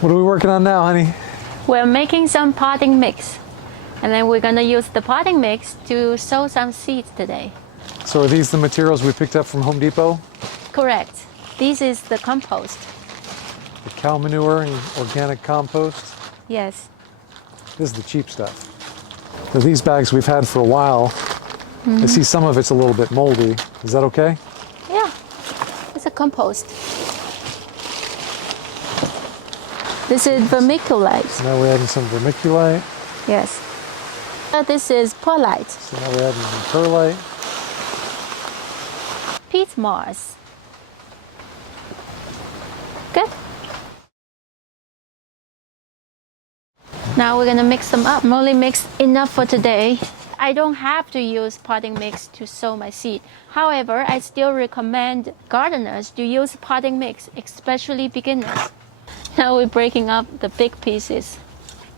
What are we working on now, honey? We're making some potting mix. And then we're gonna use the potting mix to sow some seeds today. So are these the materials we picked up from Home Depot? Correct. This is the compost. The cow manure and organic compost? Yes. This is the cheap stuff. So these bags we've had for a while. I see some of it's a little bit moldy. Is that okay? Yeah, it's a compost. This is vermiculite. So now we're adding some vermiculite. Yes. This is perlite. So now we're adding some perlite. Peat moss. Good. Now we're gonna mix them up. I'm only mixed enough for today. I don't have to use potting mix to sow my seed. However, I still recommend gardeners to use potting mix, especially beginners. Now we're breaking up the big pieces.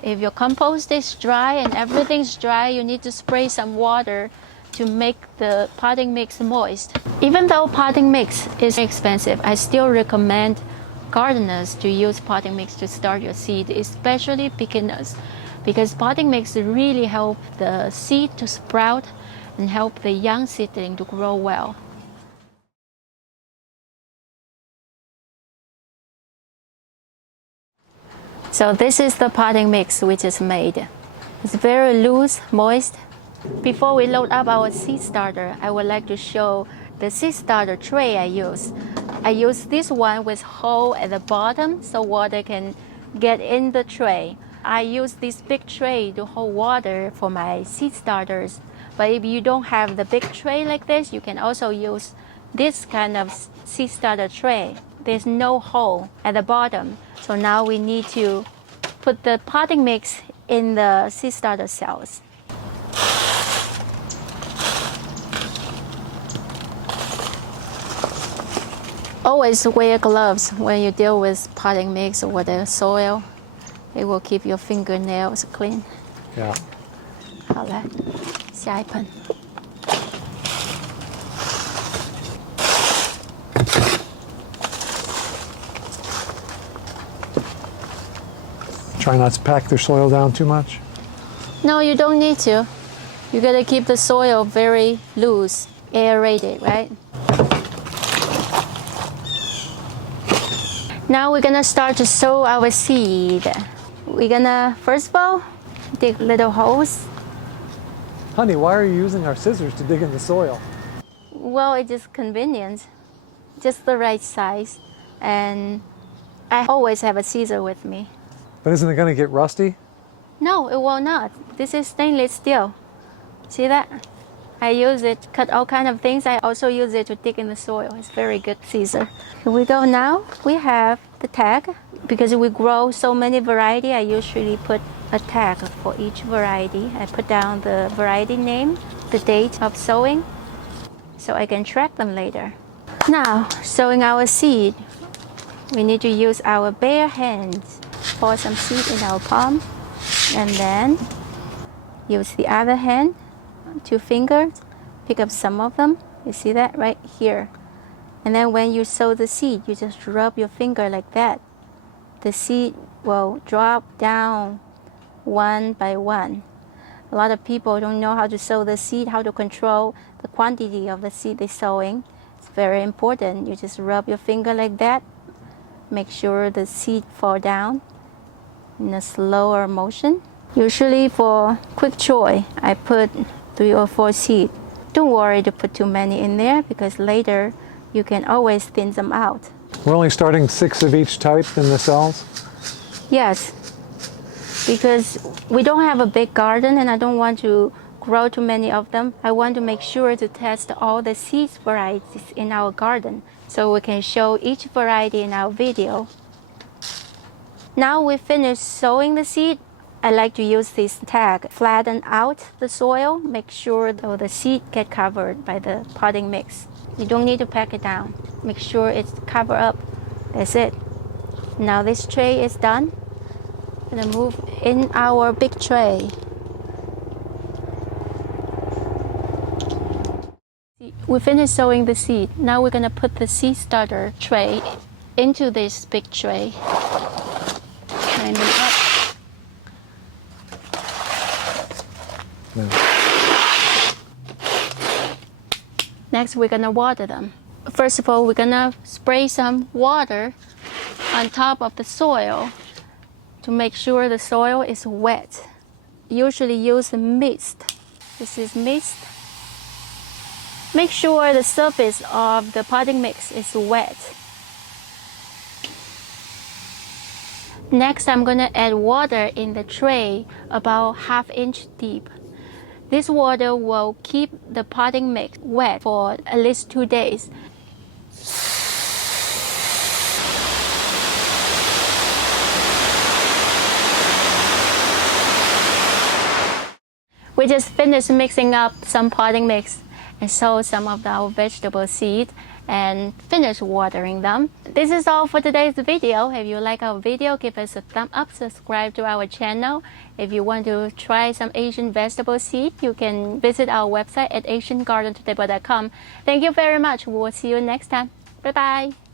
If your compost is dry and everything's dry, you need to spray some water to make the potting mix moist. Even though potting mix is expensive, I still recommend gardeners to use potting mix to start your seed, especially beginners, because potting mix really help the seed to sprout and help the young seedling to grow well. So this is the potting mix we just made. It's very loose, moist. Before we load up our seed starter, I would like to show the seed starter tray I use. I use this one with hole at the bottom so water can get in the tray. I use this big tray to hold water for my seed starters. But if you don't have the big tray like this, you can also use this kind of seed starter tray. There's no hole at the bottom. So now we need to put the potting mix in the seed starter cells. Always wear gloves when you deal with potting mix or the soil. It will keep your fingernails clean. Yeah. 好了，下一盆。Try not to pack their soil down too much. No, you don't need to. You gotta keep the soil very loose, aerated, right? Now we're gonna start to sow our seed. We're gonna, first of all, dig little holes. Honey, why are you using our scissors to dig in the soil? Well, it's just convenient, just the right size. And I always have a scissor with me. But isn't it going to get rusty? No, it will not. This is stainless steel. See that? I use it to cut all kinds of things. I also use it to dig in the soil. It's very good scissor. Here we go now. We have the tag. Because we grow so many variety, I usually put a tag for each variety. I put down the variety name, the date of sowing, so I can track them later. Now, sowing our seed, we need to use our bare hands. Pour some seed in our palm, and then use the other hand, 2 fingers, pick up some of them. You see that right here. And then when you sow the seed, you just rub your finger like that. The seed will drop down one by one. A lot of people don't know how to sow the seed, how to control the quantity of the seed they're sowing. It's very important. You just rub your finger like that. Make sure the seed fall down in a slower motion. Usually for quick choy, I put 3 or 4 seeds. Don't worry to put too many in there because later you can always thin them out. We're only starting 6 of each type in the cells? Yes, because we don't have a big garden and I don't want to grow too many of them. I want to make sure to test all the seed varieties in our garden so we can show each variety in our video. Now we finished sowing the seed. I like to use this tag, flatten out the soil, make sure that the seed get covered by the potting mix. You don't need to pack it down. Make sure it's covered up. That's it. Now this tray is done. I'm gonna move in our big tray. We finished sowing the seed. Now we're gonna put the seed starter tray into this big tray. line them up. Yeah. Next, we're gonna water them. First of all, we're gonna spray some water on top of the soil to make sure the soil is wet. Usually use mist. This is mist. Make sure the surface of the potting mix is wet. Next, I'm gonna add water in the tray about 1/2 inch deep. This water will keep the potting mix wet for at least 2 days. We just finished mixing up some potting mix and sowed some of our vegetable seed and finished watering them. This is all for today's video. If you like our video, give us a thumb up, subscribe to our channel. If you want to try some Asian vegetable seed, you can visit our website at asiangardentable.com. Thank you very much. We'll see you next time. Bye bye.